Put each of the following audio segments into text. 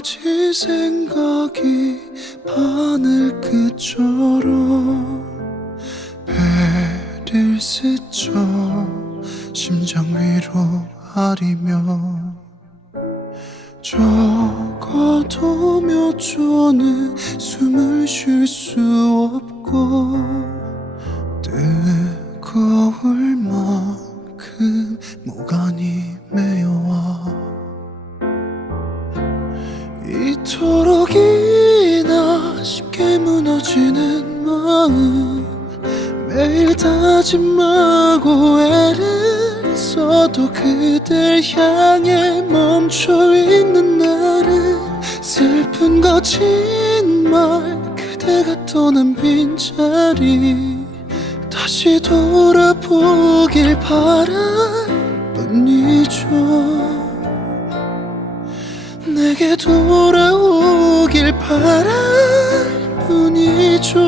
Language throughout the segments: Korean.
가지 생각이 바늘 끝처럼 배를 스쳐 심장 위로 아리며 적어도 몇 초는 숨을 쉴 수 없고 뜨거울 만큼 모간이 쉽게 무너지는 마음. 매일 다짐하고 애를 써도 그댈 향해 멈춰 있는 나를. 슬픈 거짓말 그대가 떠난 빈자리. 다시 돌아보길 바랄 뿐이죠. 내게 돌아오길 바랄 뿐이죠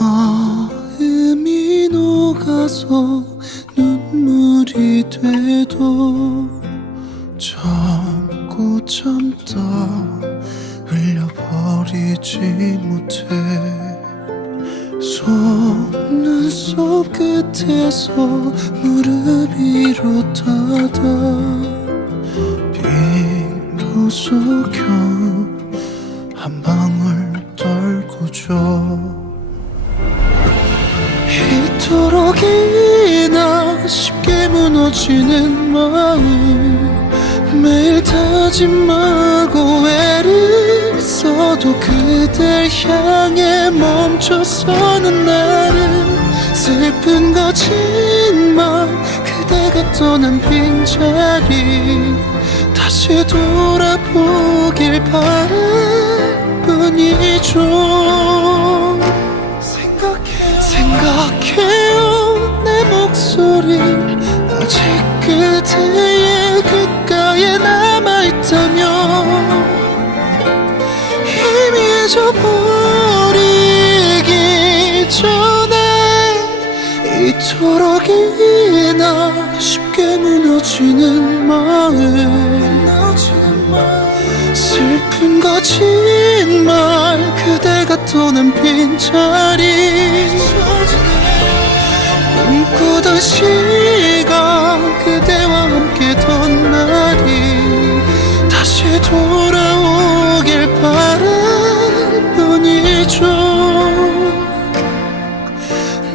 마음이 녹아서 눈물이 돼도 참고 참다 버리지 못해. 속눈썹 끝에서 무릎 위로 닫아. 비로소 겨우 한 방울 떨구죠 이토록이나 쉽게 무너지는 마음. 매일 다짐하고 애를 써도 그댈 향해 멈춰서는 나를 슬픈 거짓말 그대가 떠난 빈자리 다시 돌아보길 바랄 뿐이죠. 생각해 생각해요. 내 목소리 아직 그대 잊어버리기 전에 이토록이나 쉽게 무너지는 마음 슬픈 거짓말 그대가 떠난 빈자리. 꿈꾸던 시간 그대와 함께 던 날이 다시 돌아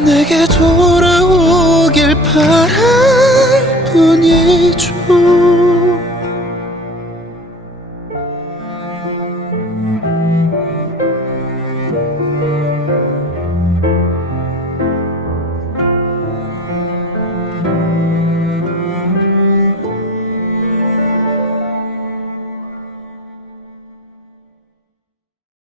내게 돌아오길 바랄 뿐이죠